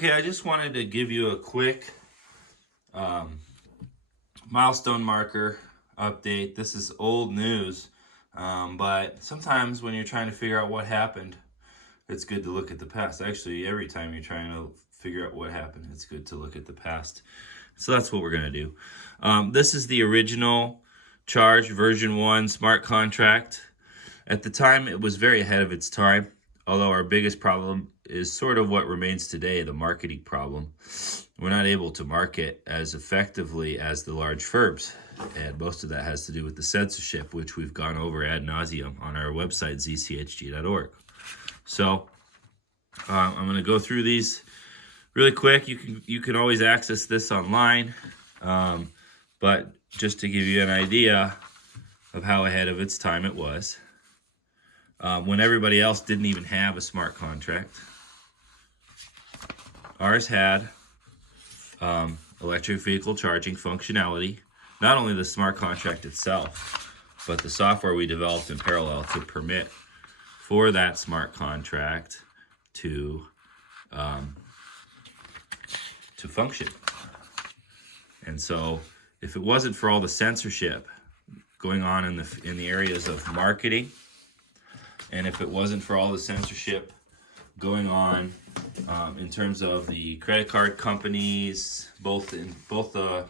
Okay, I just wanted to give you a quick milestone marker update. This is old news, but sometimes when you're trying to figure out what happened, it's good to look at the past. Actually, every time you're trying to figure out what happened, it's good to look at the past. So that's what we're going to do. This is the original Charge version 1 smart contract. At the time, it was very ahead of its time, although our biggest problem is sort of what remains today, the marketing problem. We're not able to market as effectively as the large firms, and most of that has to do with the censorship, which we've gone over ad nauseum on our website, charg.chg.wecharg. So I'm going to go through these really quick. You can always access this online, but just to give you an idea of how ahead of its time it was, when everybody else didn't even have a smart contract, ours had electric vehicle charging functionality. Not only the smart contract itself, but the software we developed in parallel to permit for that smart contract to function. And so, if it wasn't for all the censorship going on in the areas of marketing, and if it wasn't for all the censorship going on in terms of the credit card companies, both the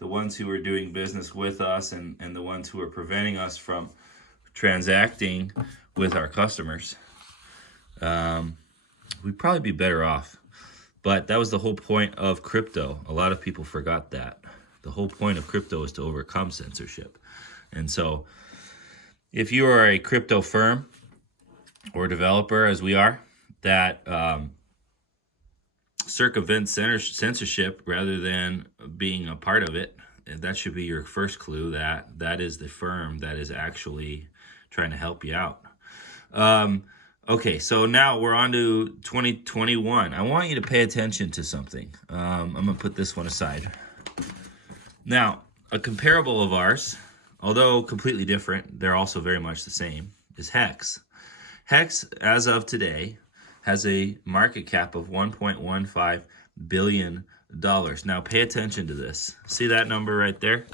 ones who were doing business with us and the ones who were preventing us from transacting with our customers, we'd probably be better off. But that was the whole point of crypto. A lot of people forgot that. The whole point of crypto is to overcome censorship. And so if you are a crypto firm or developer, as we are, that circumvents censorship rather than being a part of it, that should be your first clue that that is the firm that is actually trying to help you out. Okay, so now we're on to 2021. I want you to pay attention to something. I'm going to put this one aside. Now, a comparable of ours, although completely different, they're also very much the same, is Hex. Hex, as of today, has a market cap of $1.15 billion. Now, pay attention to this. See that number right there?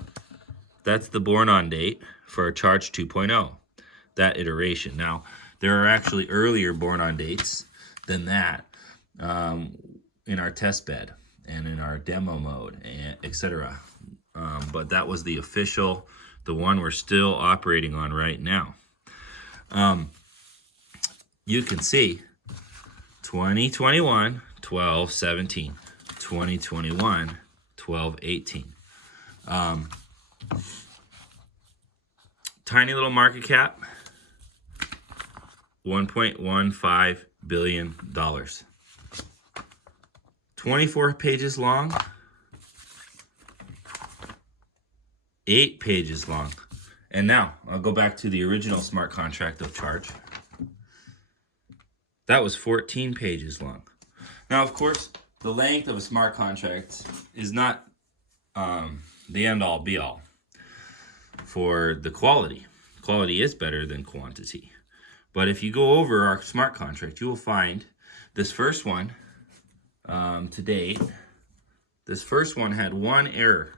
That's the born-on date for Charge 2.0, that iteration. Now, there are actually earlier born-on dates than that in our test bed and in our demo mode, etc. But that was the official, the one we're still operating on right now. You can see 2021, 12.17, 2021, 12.18. Tiny little market cap, $1.15 billion. 24 pages long, 8 pages long. And now, I'll go back to the original smart contract of Charge. That was 14 pages long. Now, of course, the length of a smart contract is not the end-all, be-all for the quality. Quality is better than quantity. But if you go over our smart contract, you will find this first one, to date, this first one had one error.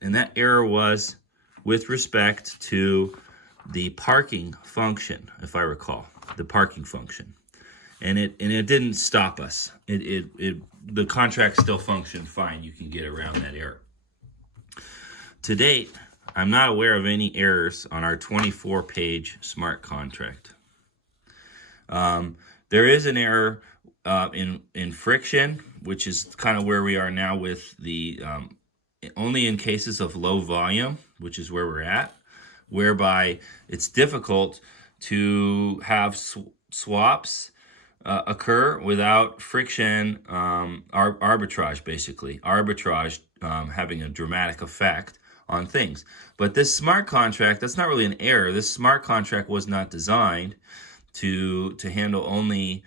And that error was with respect to the parking function, if I recall, the parking function. And it didn't stop us. The contract still functioned fine. You can get around that error. To date, I'm not aware of any errors on our 24-page smart contract. There is an error in friction, which is kind of where we are now with the only in cases of low volume, which is where we're at, whereby it's difficult to have swaps occur without friction arbitrage, basically. Arbitrage having a dramatic effect on things. But this smart contract, that's not really an error. This smart contract was not designed to handle only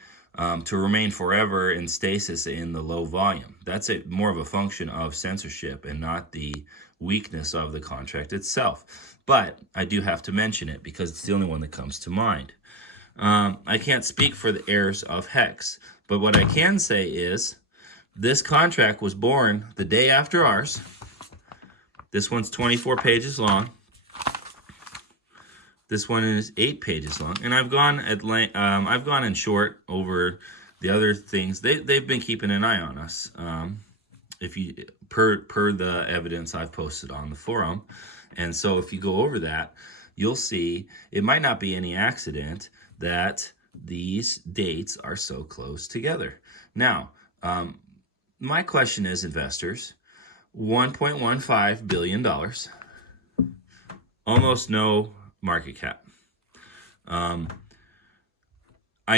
to remain forever in stasis in the low volume. That's more of a function of censorship and not the weakness of the contract itself. But I do have to mention it because it's the only one that comes to mind. I can't speak for the errors of Hex, But what I can say is this contract was born the day after ours. This one's 24 pages long. This one is 8 pages long, and I've gone at length. I've gone in short over the other things. They've been keeping an eye on us. If you per the evidence I've posted on the forum, and so if you go over that, you'll see it might not be any accident that these dates are so close together. Now, my question is, investors, $1.15 billion, almost no market cap. I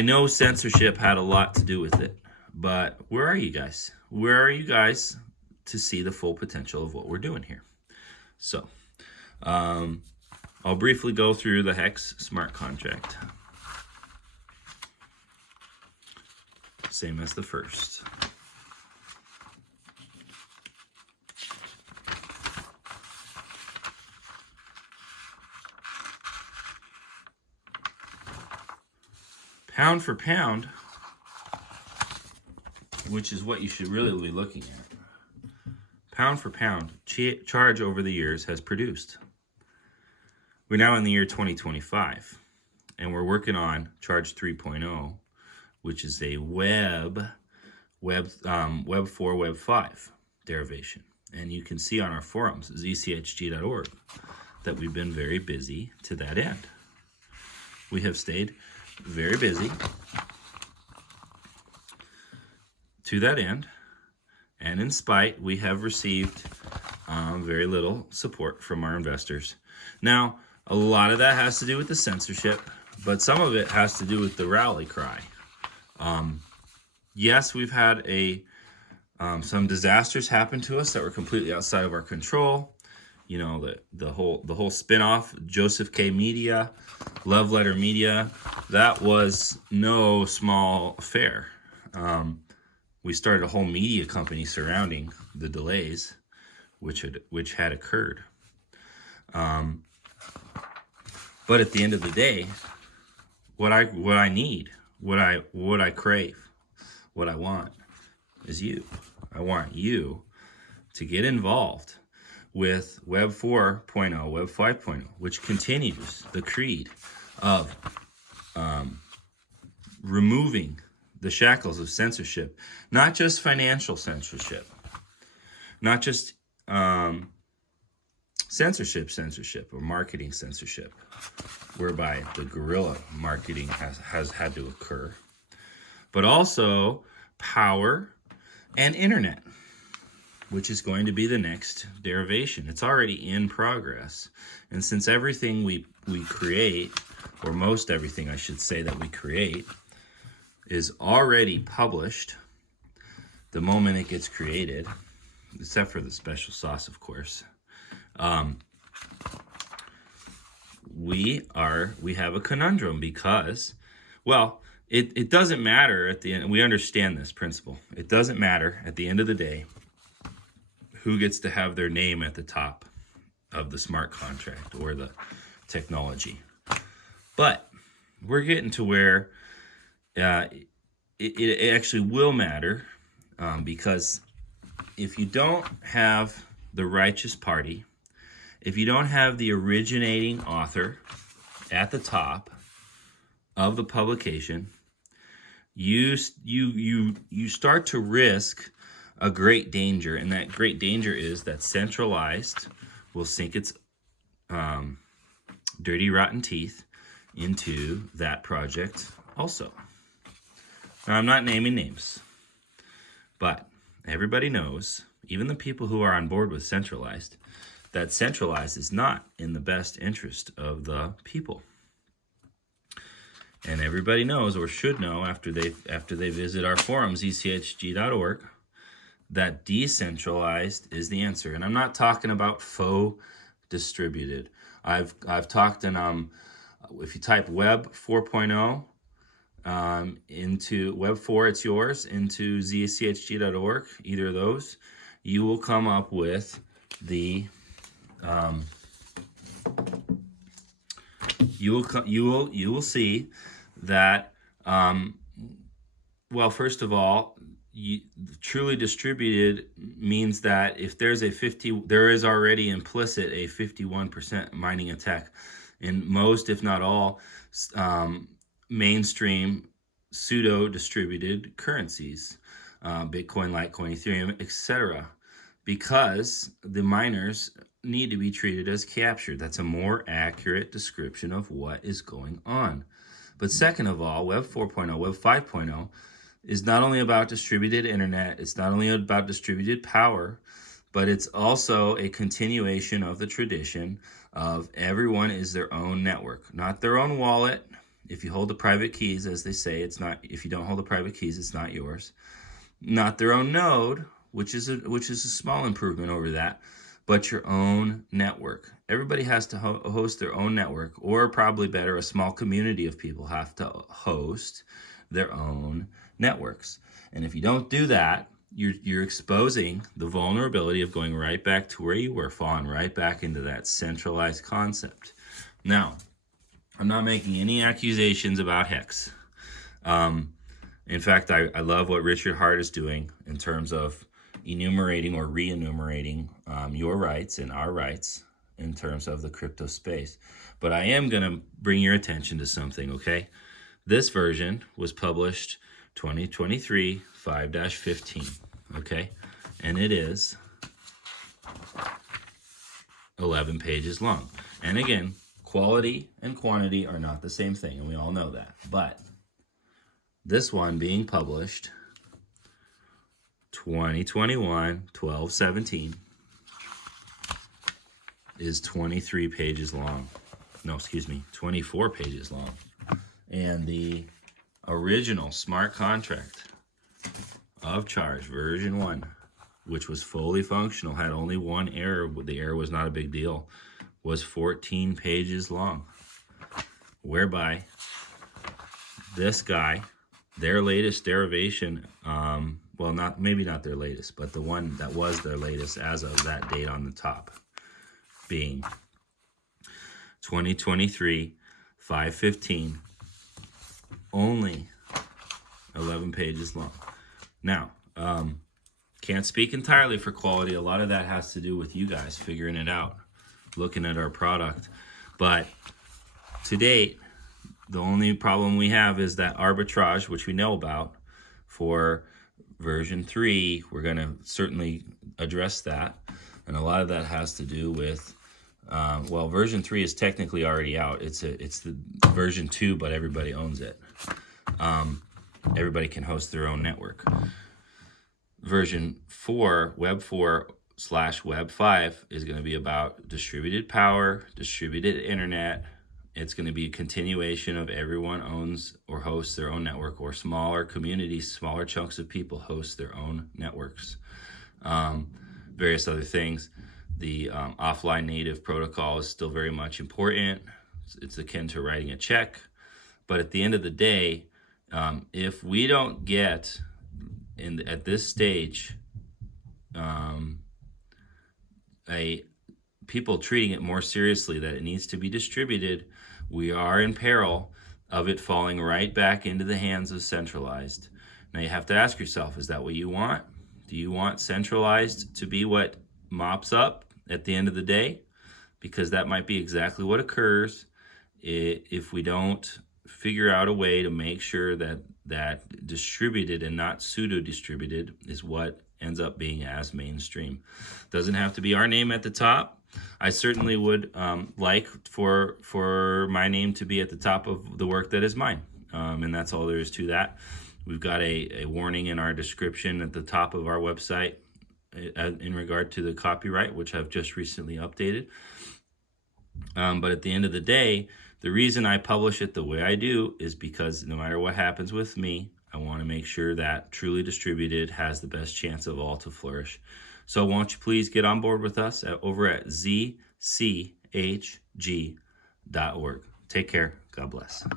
know censorship had a lot to do with it, but where are you guys? Where are you guys to see the full potential of what we're doing here? So, I'll briefly go through the Hex smart contract. Same as the first. Pound for pound, which is what you should really be looking at. Pound for pound, Charge over the years has produced. We're now in the year 2025, and we're working on Charge 3.0, which is a Web 4, Web 5 derivation. And you can see on our forums, zchg.org, that we've been very busy to that end. We have stayed very busy to that end, and in spite, we have received very little support from our investors. Now, a lot of that has to do with the censorship, but some of it has to do with the rally cry. Yes, we've had some disasters happen to us that were completely outside of our control. You know, the whole spin-off, Joseph K. Media, Love Letter Media, that was no small affair. We started a whole media company surrounding the delays which had occurred. But at the end of the day, what I need, what I crave, what I want is you. I want you to get involved with Web 4.0, Web 5.0, which continues the creed of removing the shackles of censorship, not just financial censorship, not just censorship or marketing censorship, whereby the guerrilla marketing has had to occur, but also power and internet, which is going to be the next derivation. It's already in progress. And since everything we create, or most everything I should say that we create, is already published the moment it gets created, except for the special sauce, of course, we have a conundrum because, well, it doesn't matter at the end. We understand this principle. It doesn't matter at the end of the day who gets to have their name at the top of the smart contract or the technology. But we're getting to where it actually will matter, because if you don't have the righteous party, if you don't have the originating author at the top of the publication, you start to risk a great danger, and that great danger is that centralized will sink its dirty, rotten teeth into that project also. Now, I'm not naming names, but everybody knows, even the people who are on board with centralized, that centralized is not in the best interest of the people. And everybody knows, or should know after they visit our forums, zchg.org, that decentralized is the answer. And I'm not talking about faux distributed. I've talked in if you type Web 4.0 into Web 4, it's yours, into zchg.org, either of those, you will come up with the you will see that Well, first of all, truly distributed means that if there's there is already implicit a 51% mining attack in most, if not all, mainstream pseudo-distributed currencies, Bitcoin, Litecoin, Ethereum, etc., because the miners need to be treated as captured. That's a more accurate description of what is going on. But second of all, Web 4.0, Web 5.0 is not only about distributed internet, it's not only about distributed power, but it's also a continuation of the tradition of everyone is their own network, not their own wallet. If you hold the private keys, as they say, it's not. If you don't hold the private keys, it's not yours. Not their own node, which is a small improvement over that, but your own network. Everybody has to host their own network, or probably better, a small community of people have to host their own networks. And if you don't do that, you're exposing the vulnerability of going right back to where you were, falling right back into that centralized concept. Now, I'm not making any accusations about Hex. In fact, I love what Richard Hart is doing in terms of enumerating or re-enumerating your rights and our rights in terms of the crypto space. But I am going to bring your attention to something, okay? This version was published 2023 5-15, okay? And it is 11 pages long. And again, quality and quantity are not the same thing, and we all know that. But this one being published 2021 12-17 is 23 pages long. No, excuse me, 24 pages long. And the original smart contract of Charg version 1, which was fully functional, had only one error, but the error was not a big deal, was 14 pages long, whereby this guy, their latest derivation, well, maybe not their latest, but the one that was their latest as of that date on the top, being 2023 5-15, only 11 pages long. Now, can't speak entirely for quality. A lot of that has to do with you guys figuring it out, looking at our product. But to date, the only problem we have is that arbitrage, which we know about for version 3. We're going to certainly address that. And a lot of that has to do with, well, version 3 is technically already out. It's the version 2, but everybody owns it. Everybody can host their own network. Version 4, Web 4/Web 5, is going to be about distributed power, distributed internet. It's going to be a continuation of everyone owns or hosts their own network, or smaller communities, smaller chunks of people host their own networks. Various other things. The offline native protocol is still very much important. It's akin to writing a check. But at the end of the day, if we don't get at this stage people treating it more seriously, that it needs to be distributed, we are in peril of it falling right back into the hands of centralized. Now you have to ask yourself, is that what you want? Do you want centralized to be what mops up at the end of the day? Because that might be exactly what occurs if we don't figure out a way to make sure that distributed and not pseudo-distributed is what ends up being as mainstream. Doesn't have to be our name at the top. I certainly would like for my name to be at the top of the work that is mine. And that's all there is to that. We've got a warning in our description at the top of our website in regard to the copyright, which I've just recently updated. But at the end of the day, the reason I publish it the way I do is because no matter what happens with me, I want to make sure that truly distributed has the best chance of all to flourish. So won't you please get on board with us over at zchg.org. Take care. God bless.